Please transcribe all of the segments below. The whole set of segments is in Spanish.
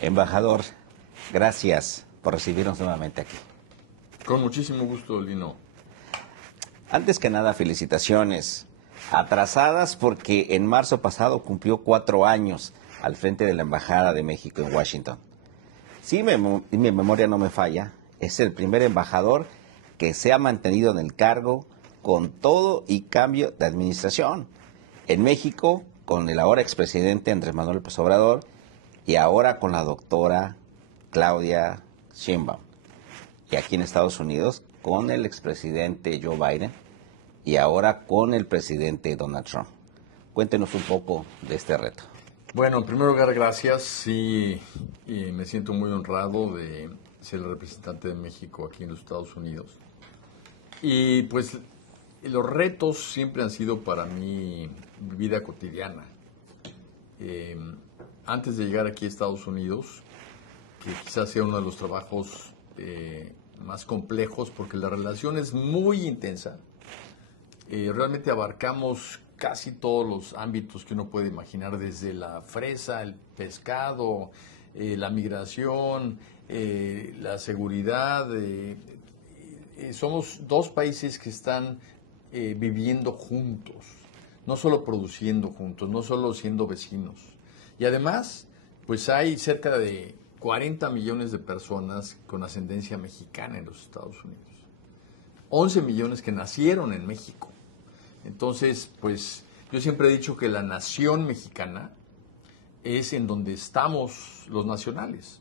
Embajador, gracias por recibirnos nuevamente aquí. Con muchísimo gusto, Lino. Antes que nada, felicitaciones. Atrasadas porque en marzo pasado cumplió 4 años al frente de la Embajada de México en Washington. Si mi memoria no me falla, es el primer embajador que se ha mantenido en el cargo con todo y cambio de administración. En México, con el ahora expresidente Andrés Manuel López Obrador, y ahora con la doctora Claudia Sheinbaum. Y aquí en Estados Unidos con el expresidente Joe Biden y ahora con el presidente Donald Trump. Cuéntenos un poco de este reto. Bueno, en primer lugar, gracias. Sí, y me siento muy honrado de ser el representante de México aquí en los Estados Unidos. Y pues los retos siempre han sido para mí vida cotidiana. Antes de llegar aquí a Estados Unidos, que quizás sea uno de los trabajos más complejos, porque la relación es muy intensa. Realmente abarcamos casi todos los ámbitos que uno puede imaginar, desde la fresa, el pescado, la migración, la seguridad. Somos dos países que están viviendo juntos, no solo produciendo juntos, no solo siendo vecinos. Y además, pues hay cerca de 40 millones de personas con ascendencia mexicana en los Estados Unidos. 11 millones que nacieron en México. Entonces, pues yo siempre he dicho que la nación mexicana es en donde estamos los nacionales.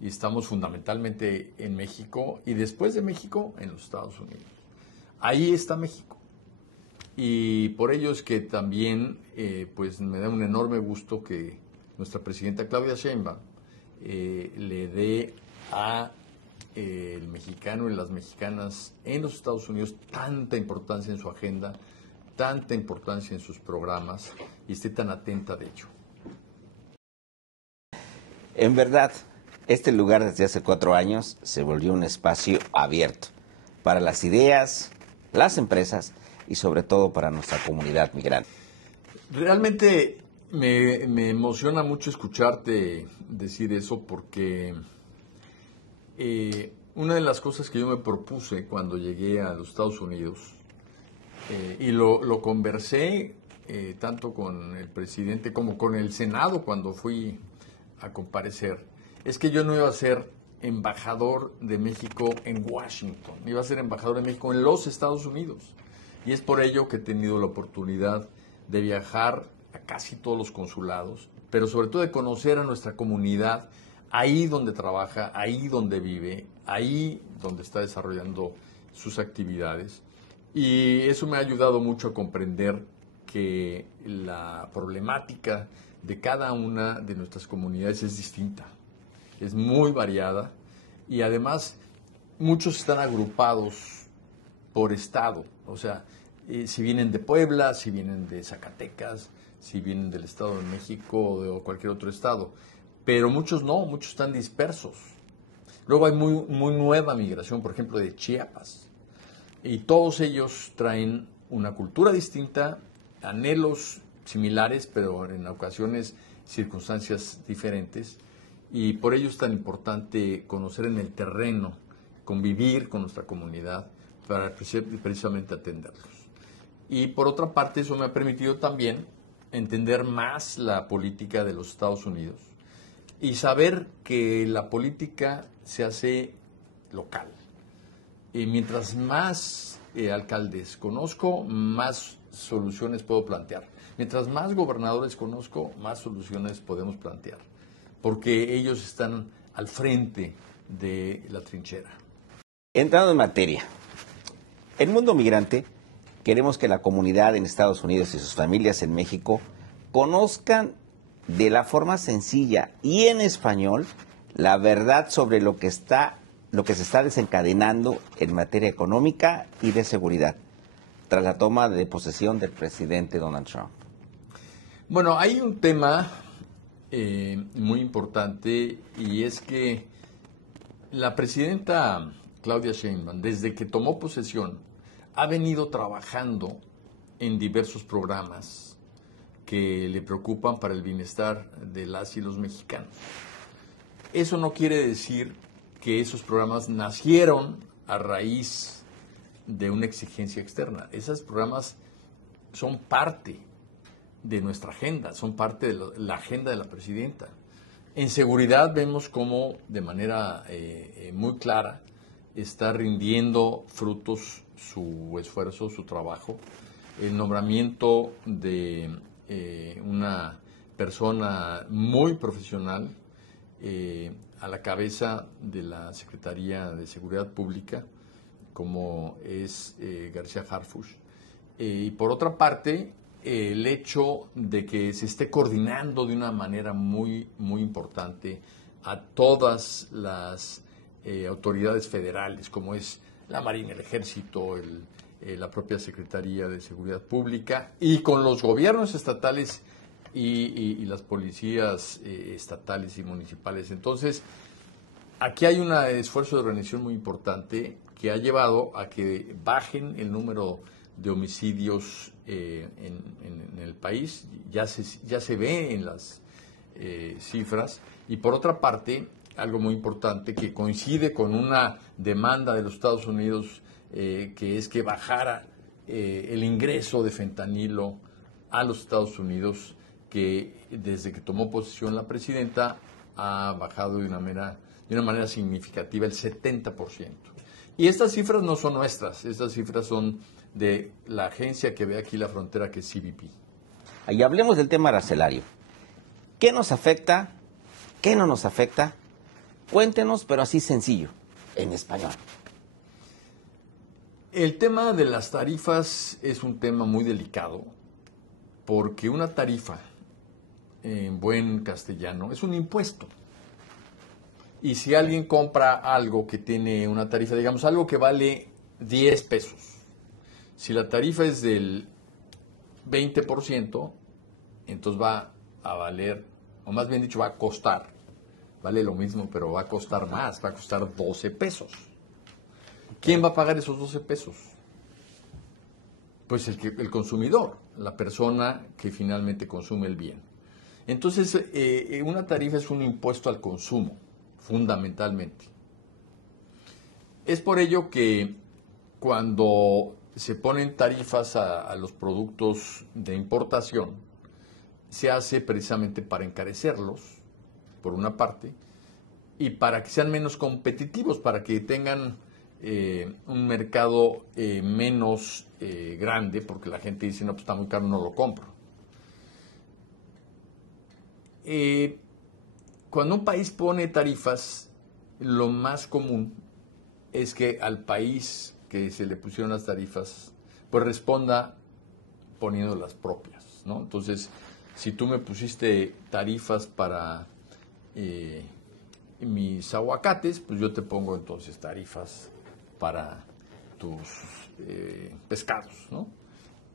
Y estamos fundamentalmente en México y después de México en los Estados Unidos. Ahí está México. Y por ello es que también pues me da un enorme gusto que nuestra presidenta Claudia Sheinbaum le dé a el mexicano y las mexicanas en los Estados Unidos tanta importancia en su agenda, tanta importancia en sus programas y esté tan atenta de ello. En verdad, este lugar desde hace 4 años se volvió un espacio abierto para las ideas, las empresas y sobre todo para nuestra comunidad migrante. Realmente me emociona mucho escucharte decir eso porque una de las cosas que yo me propuse cuando llegué a los Estados Unidos, y lo conversé tanto con el presidente como con el Senado cuando fui a comparecer, es que yo no iba a ser embajador de México en Washington, iba a ser embajador de México en los Estados Unidos. Y es por ello que he tenido la oportunidad de viajar a casi todos los consulados, pero sobre todo de conocer a nuestra comunidad, ahí donde trabaja, ahí donde vive, ahí donde está desarrollando sus actividades. Y eso me ha ayudado mucho a comprender que la problemática de cada una de nuestras comunidades es distinta, es muy variada y además muchos están agrupados por estado, o sea, si vienen de Puebla, si vienen de Zacatecas, si vienen del Estado de México o de cualquier otro estado, pero muchos no, muchos están dispersos. Luego hay muy nueva migración, por ejemplo, de Chiapas, y todos ellos traen una cultura distinta, anhelos similares, pero en ocasiones circunstancias diferentes, y por ello es tan importante conocer en el terreno, convivir con nuestra comunidad para precisamente atenderlos. Y por otra parte, eso me ha permitido también entender más la política de los Estados Unidos y saber que la política se hace local. Y mientras más alcaldes conozco, más soluciones puedo plantear. Mientras más gobernadores conozco, más soluciones podemos plantear, porque ellos están al frente de la trinchera. Entrando en materia, el mundo migrante, queremos que la comunidad en Estados Unidos y sus familias en México conozcan de la forma sencilla y en español la verdad sobre lo que se está desencadenando en materia económica y de seguridad tras la toma de posesión del presidente Donald Trump. Bueno, hay un tema muy importante y es que la presidenta Claudia Sheinbaum, desde que tomó posesión, ha venido trabajando en diversos programas que le preocupan para el bienestar de las y los mexicanos. eso no quiere decir que esos programas nacieron a raíz de una exigencia externa. Esos programas son parte de nuestra agenda, son parte de la agenda de la presidenta. En seguridad vemos cómo de manera muy clara está rindiendo frutos su esfuerzo, su trabajo. El nombramiento de una persona muy profesional a la cabeza de la Secretaría de Seguridad Pública, como es García Harfuch. Y por otra parte, el hecho de que se esté coordinando de una manera muy, muy importante a todas las autoridades federales, como es la Marina, el Ejército, la propia Secretaría de Seguridad Pública, y con los gobiernos estatales y las policías estatales y municipales. Entonces, aquí hay un esfuerzo de organización muy importante que ha llevado a que bajen el número de homicidios en el país. Ya se ve en las cifras. Y por otra parte, algo muy importante que coincide con una demanda de los Estados Unidos, que es que bajara el ingreso de fentanilo a los Estados Unidos, que desde que tomó posesión la presidenta ha bajado de una manera significativa, el 70%. Y estas cifras no son nuestras, estas cifras son de la agencia que ve aquí la frontera, que es CBP. Y hablemos del tema arancelario. ¿Qué nos afecta? ¿Qué no nos afecta? Cuéntenos, pero así sencillo, en español. El tema de las tarifas es un tema muy delicado, porque una tarifa, en buen castellano, es un impuesto. Y si alguien compra algo que tiene una tarifa, digamos, algo que vale 10 pesos, si la tarifa es del 20%, entonces va a valer, o más bien dicho, va a costar, vale lo mismo, pero va a costar más, va a costar 12 pesos. ¿Quién va a pagar esos 12 pesos? Pues el consumidor, la persona que finalmente consume el bien. Entonces, una tarifa es un impuesto al consumo, fundamentalmente. Es por ello que cuando se ponen tarifas a los productos de importación, se hace precisamente para encarecerlos, por una parte, y para que sean menos competitivos, para que tengan un mercado menos grande, porque la gente dice, no, pues está muy caro, no lo compro. Cuando un país pone tarifas, lo más común es que al país que se le pusieron las tarifas, pues responda poniendo las propias, ¿no? Entonces, si tú me pusiste tarifas para mis aguacates, pues yo te pongo entonces tarifas para tus pescados, ¿no?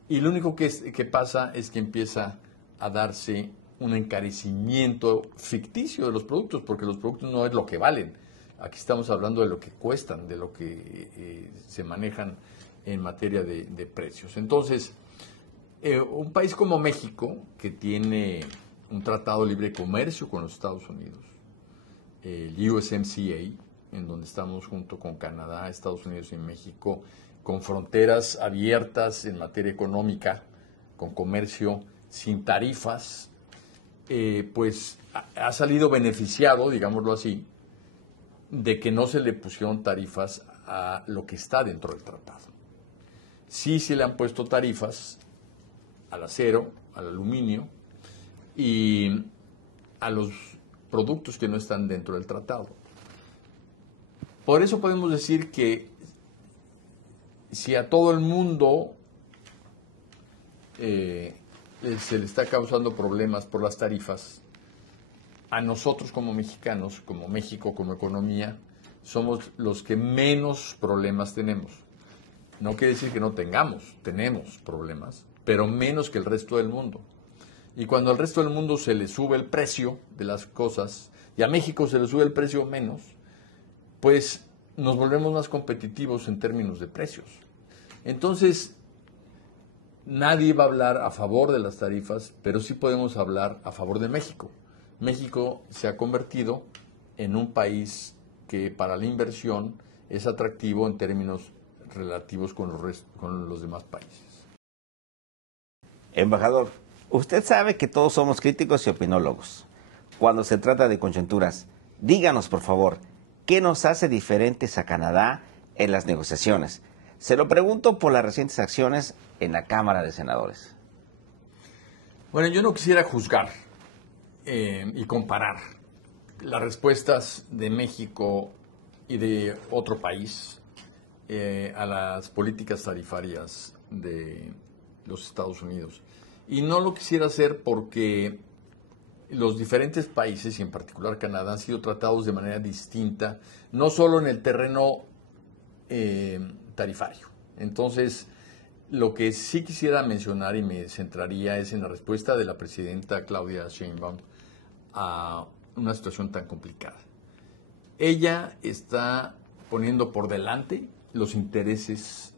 Y lo único que pasa es que empieza a darse un encarecimiento ficticio de los productos, porque los productos no es lo que valen. Aquí estamos hablando de lo que cuestan, de lo que se manejan en materia de precios. Entonces, un país como México, que tiene un tratado de libre comercio con los Estados Unidos, el USMCA, en donde estamos junto con Canadá, Estados Unidos y México, con fronteras abiertas en materia económica, con comercio sin tarifas, pues ha salido beneficiado, digámoslo así, de que no se le pusieron tarifas a lo que está dentro del tratado. Sí se le han puesto tarifas al acero, al aluminio y a los productos que no están dentro del tratado. Por eso podemos decir que si a todo el mundo se le está causando problemas por las tarifas, a nosotros como mexicanos, como México, como economía, somos los que menos problemas tenemos. No quiere decir que no tenemos problemas, pero menos que el resto del mundo. Y cuando al resto del mundo se le sube el precio de las cosas, y a México se le sube el precio menos, pues nos volvemos más competitivos en términos de precios. Entonces, nadie va a hablar a favor de las tarifas, pero sí podemos hablar a favor de México. México se ha convertido en un país que para la inversión es atractivo en términos relativos con los demás países. Embajador, usted sabe que todos somos críticos y opinólogos. Cuando se trata de coyunturas, díganos, por favor, ¿qué nos hace diferentes a Canadá en las negociaciones? Se lo pregunto por las recientes acciones en la Cámara de Senadores. Bueno, yo no quisiera juzgar y comparar las respuestas de México y de otro país a las políticas tarifarias de los Estados Unidos. Y no lo quisiera hacer porque los diferentes países, y en particular Canadá, han sido tratados de manera distinta, no solo en el terreno tarifario. Entonces, lo que sí quisiera mencionar y me centraría es en la respuesta de la presidenta Claudia Sheinbaum a una situación tan complicada. Ella está poniendo por delante los intereses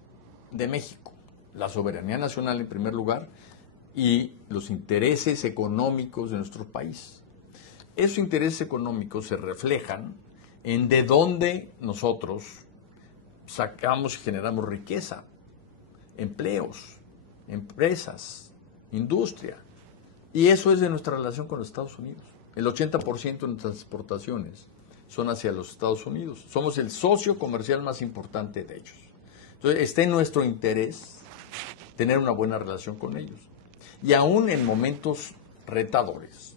de México, la soberanía nacional en primer lugar y los intereses económicos de nuestro país. Esos intereses económicos se reflejan en de dónde nosotros sacamos y generamos riqueza, empleos, empresas, industria. Y eso es de nuestra relación con los Estados Unidos. El 80% de nuestras exportaciones son hacia los Estados Unidos. Somos el socio comercial más importante de ellos. Entonces, está en nuestro interés tener una buena relación con ellos. Y aún en momentos retadores,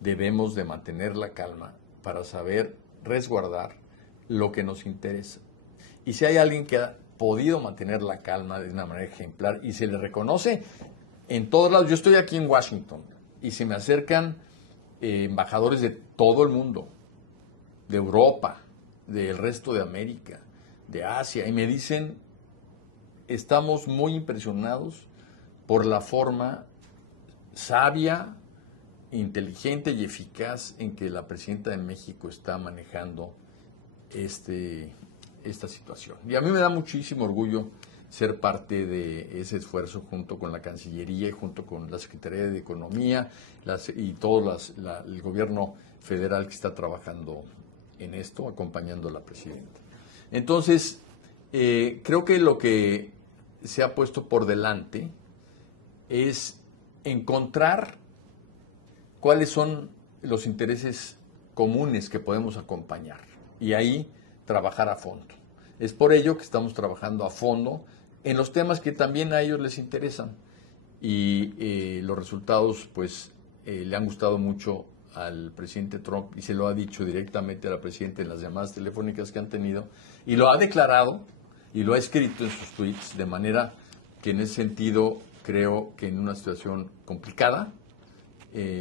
debemos de mantener la calma para saber resguardar lo que nos interesa. Y si hay alguien que ha podido mantener la calma de una manera ejemplar y se le reconoce en todos lados. Yo estoy aquí en Washington y se me acercan embajadores de todo el mundo, de Europa, del resto de América, de Asia, y me dicen, estamos muy impresionados por la forma sabia, inteligente y eficaz en que la presidenta de México está manejando esta situación. Y a mí me da muchísimo orgullo ser parte de ese esfuerzo junto con la Cancillería y junto con la Secretaría de Economía y todo el gobierno federal que está trabajando en esto, acompañando a la presidenta. Entonces, creo que lo que se ha puesto por delante es encontrar cuáles son los intereses comunes que podemos acompañar y ahí trabajar a fondo. Es por ello que estamos trabajando a fondo en los temas que también a ellos les interesan y los resultados pues le han gustado mucho al presidente Trump y se lo ha dicho directamente a la presidenta en las llamadas telefónicas que han tenido y lo ha declarado y lo ha escrito en sus tweets, de manera que en ese sentido creo que en una situación complicada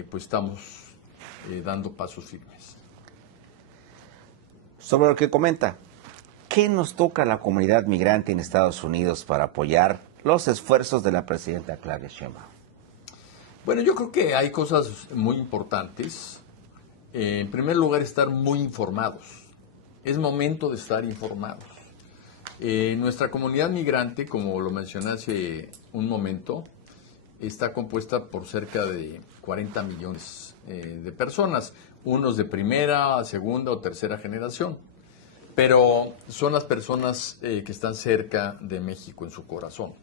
pues estamos dando pasos firmes. Sobre lo que comenta, ¿qué nos toca a la comunidad migrante en Estados Unidos para apoyar los esfuerzos de la presidenta Claudia Sheinbaum? Bueno, yo creo que hay cosas muy importantes. En primer lugar, estar muy informados. Es momento de estar informados. Nuestra comunidad migrante, como lo mencioné hace un momento, está compuesta por cerca de 40 millones de personas, unos de primera, segunda o tercera generación. Pero son las personas que están cerca de México en su corazón.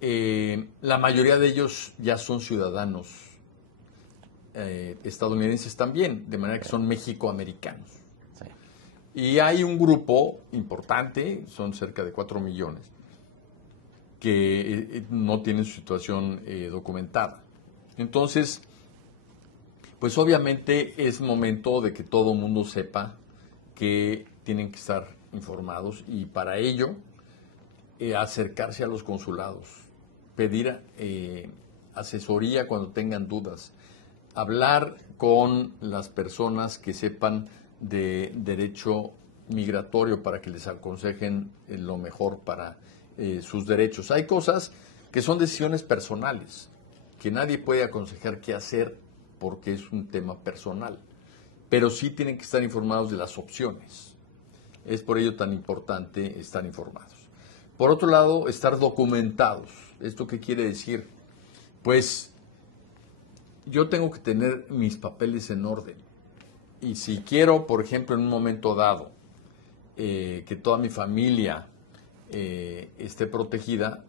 La mayoría de ellos ya son ciudadanos estadounidenses también, de manera que son mexicoamericanos. Sí. Y hay un grupo importante, son cerca de 4 millones, que no tienen su situación documentada. Entonces, pues obviamente es momento de que todo el mundo sepa que tienen que estar informados y para ello acercarse a los consulados, pedir asesoría cuando tengan dudas, hablar con las personas que sepan de derecho migratorio para que les aconsejen lo mejor para sus derechos. Hay cosas que son decisiones personales, que nadie puede aconsejar qué hacer porque es un tema personal, pero sí tienen que estar informados de las opciones. Es por ello tan importante estar informados. Por otro lado, estar documentados. ¿Esto qué quiere decir? Pues yo tengo que tener mis papeles en orden. Y si quiero, por ejemplo, en un momento dado, que toda mi familia esté protegida,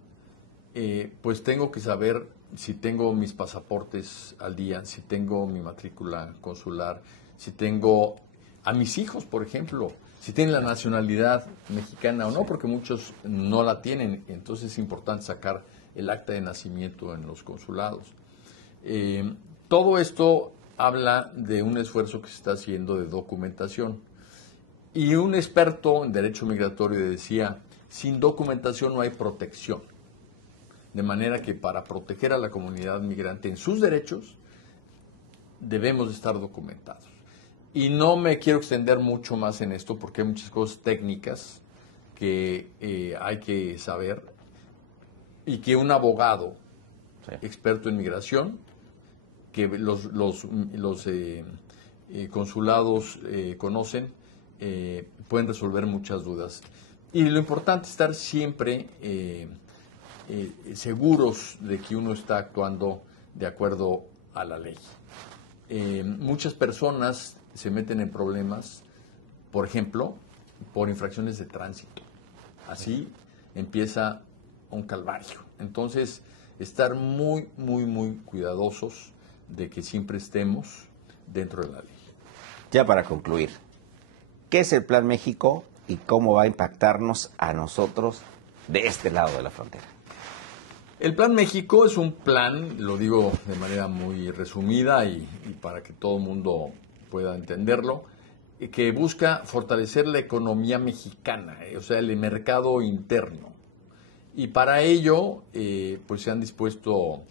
pues tengo que saber si tengo mis pasaportes al día, si tengo mi matrícula consular, si tengo a mis hijos, por ejemplo, si tienen la nacionalidad mexicana o no, porque muchos no la tienen. Entonces es importante sacar el acta de nacimiento en los consulados. Todo esto habla de un esfuerzo que se está haciendo de documentación. Y un experto en derecho migratorio decía, sin documentación no hay protección. De manera que para proteger a la comunidad migrante en sus derechos, debemos de estar documentados. Y no me quiero extender mucho más en esto porque hay muchas cosas técnicas que hay que saber y que un abogado experto en migración, que los consulados conocen, pueden resolver muchas dudas. Y lo importante es estar siempre seguros de que uno está actuando de acuerdo a la ley. Muchas personas se meten en problemas, por ejemplo, por infracciones de tránsito. Así empieza un calvario. Entonces, estar muy, muy, muy cuidadosos de que siempre estemos dentro de la ley. Ya para concluir, ¿qué es el Plan México y cómo va a impactarnos a nosotros de este lado de la frontera? El Plan México es un plan, lo digo de manera muy resumida y para que todo el mundo pueda entenderlo, que busca fortalecer la economía mexicana, o sea, el mercado interno. Y para ello, pues se han dispuesto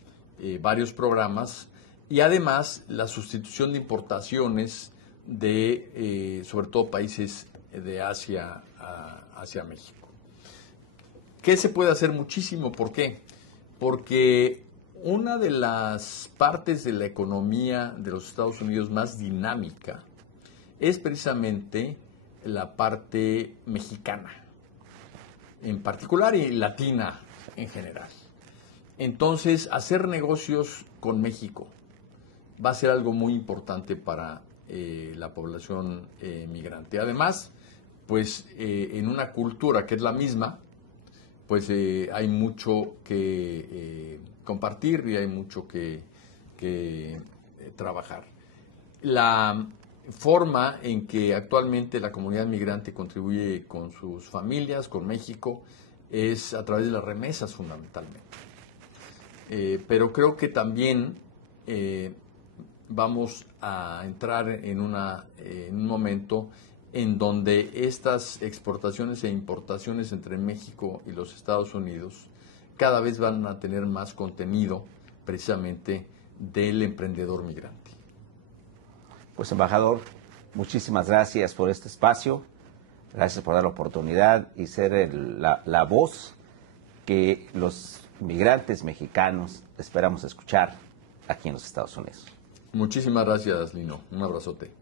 varios programas y además la sustitución de importaciones de, sobre todo, países de Asia hacia México. ¿Qué se puede hacer? Muchísimo. ¿Por qué? Porque una de las partes de la economía de los Estados Unidos más dinámica es precisamente la parte mexicana, en particular, y latina en general. Entonces, hacer negocios con México va a ser algo muy importante para la población migrante. Además, pues en una cultura que es la misma, pues hay mucho que compartir y hay mucho que trabajar. La forma en que actualmente la comunidad migrante contribuye con sus familias, con México, es a través de las remesas fundamentalmente. Pero creo que también vamos a entrar en un momento en donde estas exportaciones e importaciones entre México y los Estados Unidos cada vez van a tener más contenido precisamente del emprendedor migrante. Pues, embajador, muchísimas gracias por este espacio, gracias por dar la oportunidad y ser la voz que los migrantes mexicanos esperamos escuchar aquí en los Estados Unidos. Muchísimas gracias, Lino. Un abrazote.